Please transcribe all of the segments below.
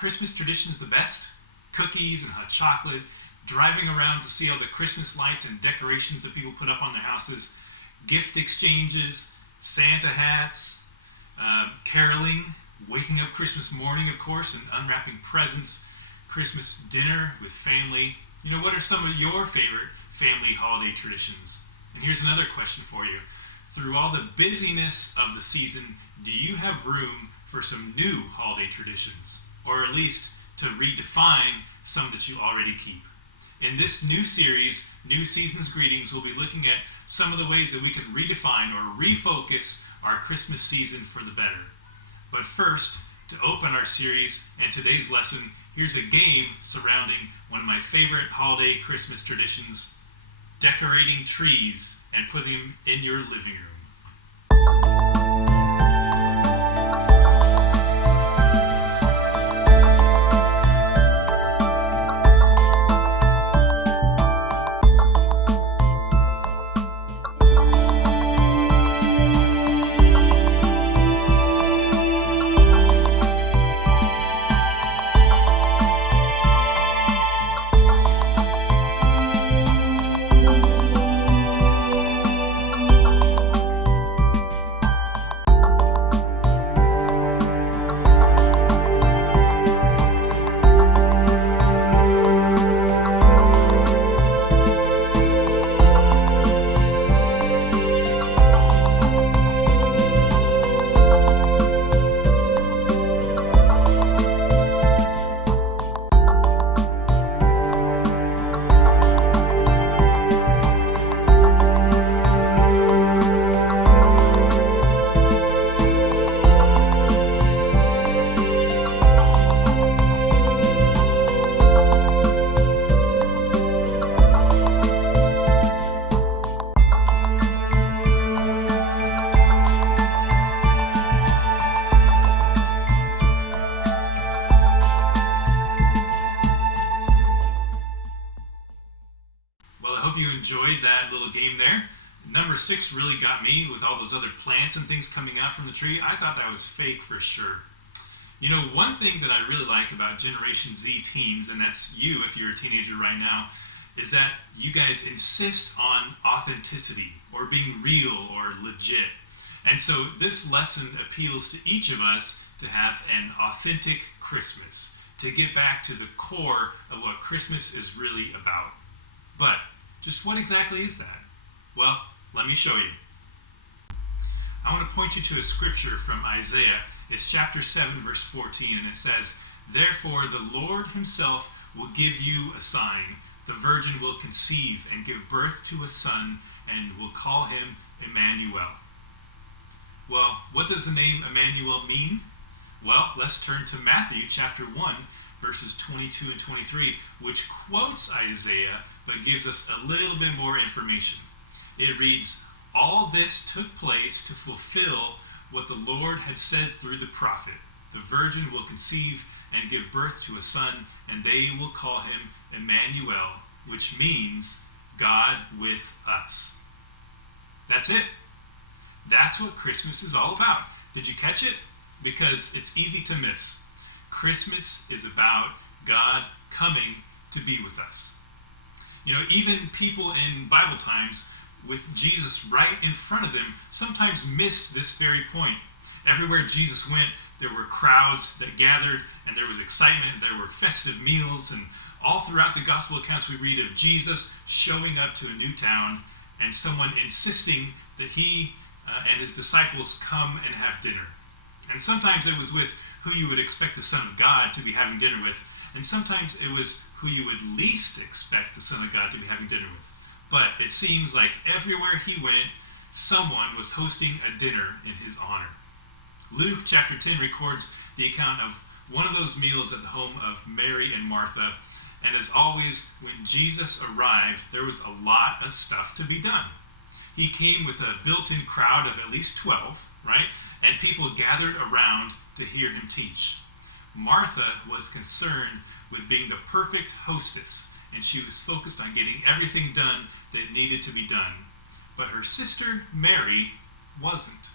Christmas traditions the best? Cookies and hot chocolate, driving around to see all the Christmas lights and decorations that people put up on their houses, gift exchanges, Santa hats, caroling, waking up Christmas morning, of course, and unwrapping presents, Christmas dinner with family. You know, what are some of your favorite family holiday traditions? And here's another question for you. Through all the busyness of the season, do you have room for some new holiday traditions? Or at least to redefine some that you already keep? In this new series, New Season's Greetings, we'll be looking at some of the ways that we can redefine or refocus our Christmas season for the better. But first, to open our series and today's lesson, here's a game surrounding one of my favorite holiday Christmas traditions, decorating trees and putting them in your living room. Enjoyed that little game there. Number 6 really got me with all those other plants and things coming out from the tree. I thought that was fake for sure. You know, one thing that I really like about Generation Z teens, and that's you if you're a teenager right now, is that you guys insist on authenticity or being real or legit. And so this lesson appeals to each of us to have an authentic Christmas, to get back to the core of what Christmas is really about. But just what exactly is that? Well, let me show you. I want to point you to a scripture from Isaiah. It's chapter 7, verse 14, and it says, "Therefore the Lord himself will give you a sign. The virgin will conceive and give birth to a son, and will call him Emmanuel." Well, what does the name Emmanuel mean? Well, let's turn to Matthew chapter 1, verses 22 and 23, which quotes Isaiah, but gives us a little bit more information. It reads, "All this took place to fulfill what the Lord had said through the prophet. The virgin will conceive and give birth to a son, and they will call him Emmanuel," which means God with us. That's it. That's what Christmas is all about. Did you catch it? Because it's easy to miss. Christmas is about God coming to be with us. You know, even people in Bible times with Jesus right in front of them sometimes missed this very point. Everywhere Jesus went, there were crowds that gathered, and there was excitement, there were festive meals, and all throughout the gospel accounts we read of Jesus showing up to a new town and someone insisting that he and his disciples come and have dinner. And sometimes it was with who you would expect the Son of God to be having dinner with, and sometimes it was who you would least expect the Son of God to be having dinner with. But it seems like everywhere he went, someone was hosting a dinner in his honor. Luke chapter 10 records the account of one of those meals at the home of Mary and Martha, and as always, when Jesus arrived, there was a lot of stuff to be done. He came with a built-in crowd of at least 12, right? And people gathered around to hear him teach. Martha was concerned with being the perfect hostess, and she was focused on getting everything done that needed to be done. But her sister Mary wasn't.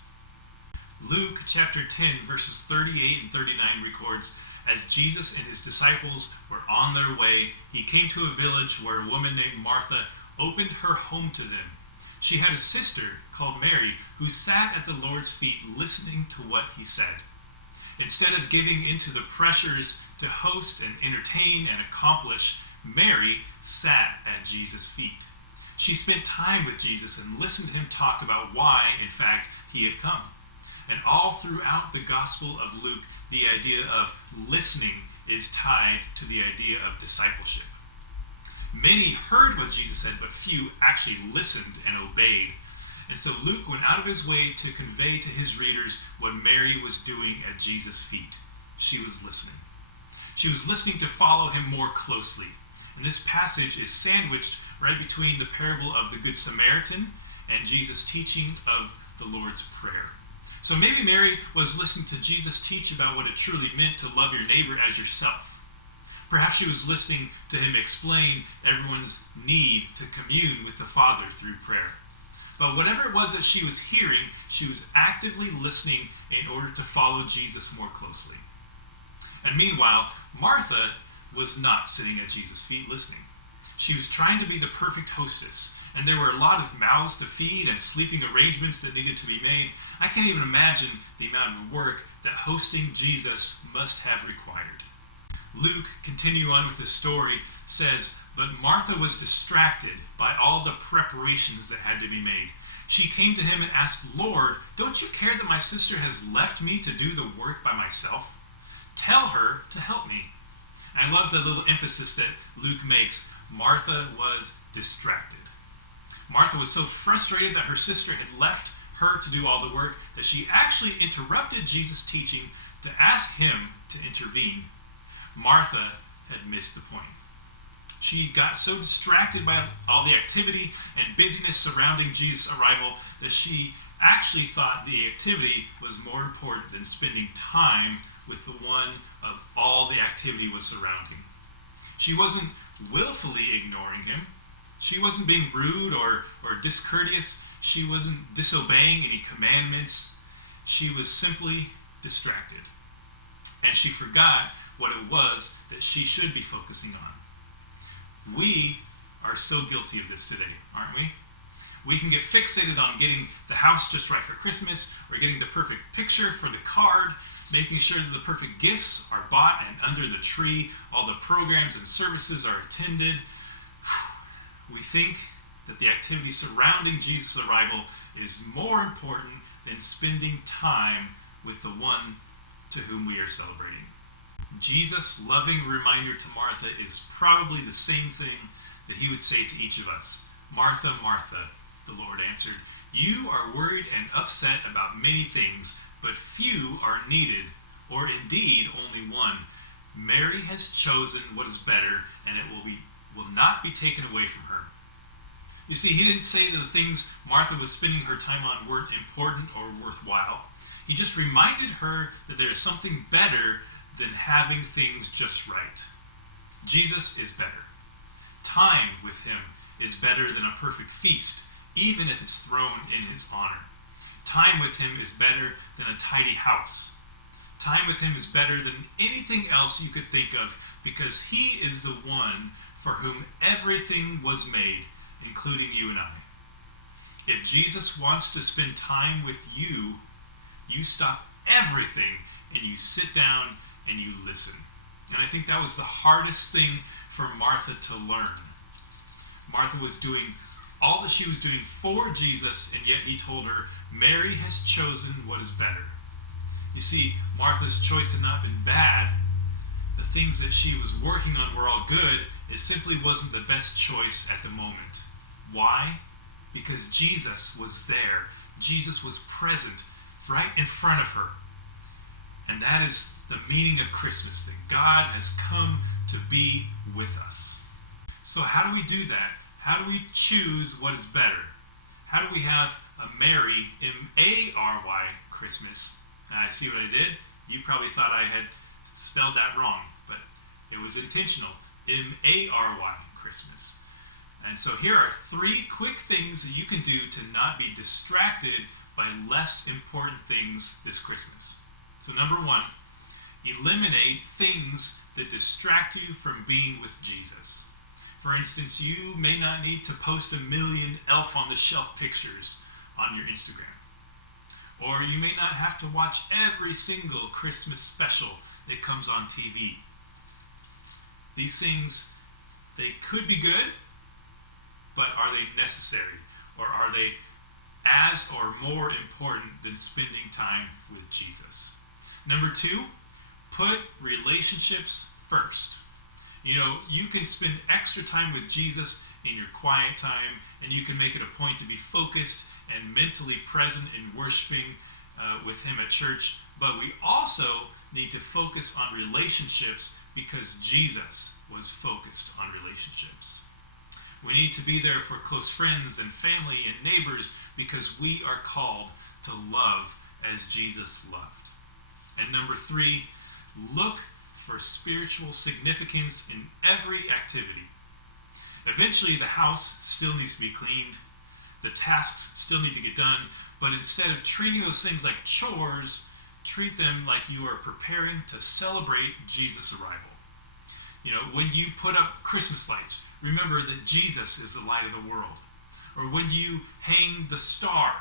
Luke chapter 10 verses 38 and 39 records, As Jesus and his disciples were on their way, he came to a village where a woman named Martha opened her home to them. She had a sister called Mary who sat at the Lord's feet listening to what he said. Instead of giving into the pressures to host and entertain and accomplish, Mary sat at Jesus' feet. She spent time with Jesus and listened to him talk about why, in fact, he had come. And all throughout the Gospel of Luke, the idea of listening is tied to the idea of discipleship. Many heard what Jesus said, but few actually listened and obeyed. And so Luke went out of his way to convey to his readers what Mary was doing at Jesus' feet. She was listening. She was listening to follow him more closely. And this passage is sandwiched right between the parable of the Good Samaritan and Jesus' teaching of the Lord's Prayer. So maybe Mary was listening to Jesus teach about what it truly meant to love your neighbor as yourself. Perhaps she was listening to him explain everyone's need to commune with the Father through prayer. But whatever it was that she was hearing, she was actively listening in order to follow Jesus more closely. And meanwhile, Martha was not sitting at Jesus' feet listening. She was trying to be the perfect hostess, and there were a lot of mouths to feed and sleeping arrangements that needed to be made. I can't even imagine the amount of work that hosting Jesus must have required. Luke, continuing on with the story, says, "But Martha was distracted by all the preparations that had to be made. She came to him and asked, 'Lord, don't you care that my sister has left me to do the work by myself? Tell her to help me.'" I love the little emphasis that Luke makes. Martha was distracted. Martha was so frustrated that her sister had left her to do all the work that she actually interrupted Jesus' teaching to ask him to intervene. Martha had missed the point. She got so distracted by all the activity and busyness surrounding Jesus' arrival that she actually thought the activity was more important than spending time with the one of all the activity was surrounding. She wasn't willfully ignoring him. She wasn't being rude or discourteous. She wasn't disobeying any commandments. She was simply distracted. And she forgot what it was that she should be focusing on. We are so guilty of this today, aren't we? We can get fixated on getting the house just right for Christmas, or getting the perfect picture for the card, making sure that the perfect gifts are bought and under the tree, all the programs and services are attended. We think that the activity surrounding Jesus' arrival is more important than spending time with the one to whom we are celebrating. Jesus' loving reminder to Martha is probably the same thing that he would say to each of us. "Martha, Martha," the Lord answered, "you are worried and upset about many things, but few are needed, or indeed only one. Mary has chosen what is better, and it will not be taken away from her." You see, he didn't say that the things Martha was spending her time on weren't important or worthwhile. He just reminded her that there is something better than having things just right. Jesus is better. Time with him is better than a perfect feast, even if it's thrown in his honor. Time with him is better than a tidy house. Time with him is better than anything else you could think of, because he is the one for whom everything was made, including you and I. If Jesus wants to spend time with you, you stop everything and you sit down and you listen. And I think that was the hardest thing for Martha to learn. Martha was doing all that she was doing for Jesus, and yet he told her, "Mary has chosen what is better." You see, Martha's choice had not been bad. The things that she was working on were all good. It simply wasn't the best choice at the moment. Why? Because Jesus was there. Jesus was present right in front of her. And that is the meaning of Christmas, that God has come to be with us. So how do we do that? How do we choose what is better? How do we have a Mary, M-A-R-Y, Christmas? And I see what I did. You probably thought I had spelled that wrong, but it was intentional. M-A-R-Y, Christmas. And so here are 3 quick things that you can do to not be distracted by less important things this Christmas. So number 1, Eliminate things that distract you from being with Jesus. For instance, you may not need to post a million elf on the shelf pictures on your Instagram. Or you may not have to watch every single Christmas special that comes on TV. These things, they could be good, but are they necessary? Or are they as or more important than spending time with Jesus? Number 2, put relationships first. You know, you can spend extra time with Jesus in your quiet time, and you can make it a point to be focused and mentally present in worshiping with him at church. But we also need to focus on relationships because Jesus was focused on relationships. We need to be there for close friends and family and neighbors because we are called to love as Jesus loved. And number 3, look for spiritual significance in every activity. Eventually, the house still needs to be cleaned. The tasks still need to get done. But instead of treating those things like chores, treat them like you are preparing to celebrate Jesus' arrival. You know, when you put up Christmas lights, remember that Jesus is the light of the world. Or when you hang the star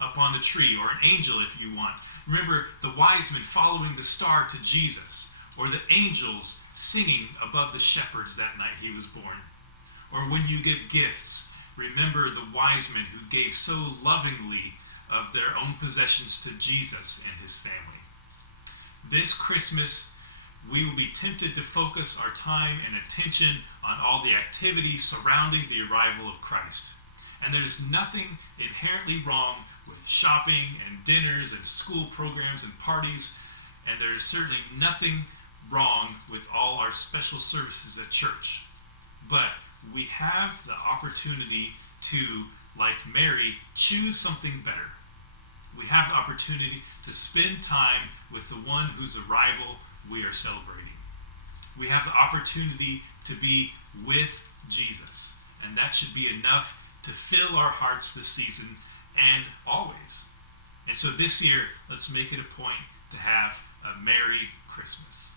up on the tree, or an angel if you want, remember the wise men following the star to Jesus, or the angels singing above the shepherds that night he was born. Or when you give gifts, remember the wise men who gave so lovingly of their own possessions to Jesus and his family. This Christmas, we will be tempted to focus our time and attention on all the activities surrounding the arrival of Christ. And there's nothing inherently wrong with shopping and dinners and school programs and parties. And there's certainly nothing wrong with all our special services at church. But we have the opportunity to, like Mary, choose something better. We have the opportunity to spend time with the one whose arrival we are celebrating. We have the opportunity to be with Jesus. And that should be enough to fill our hearts this season and always. And so this year, let's make it a point to have a Merry Christmas.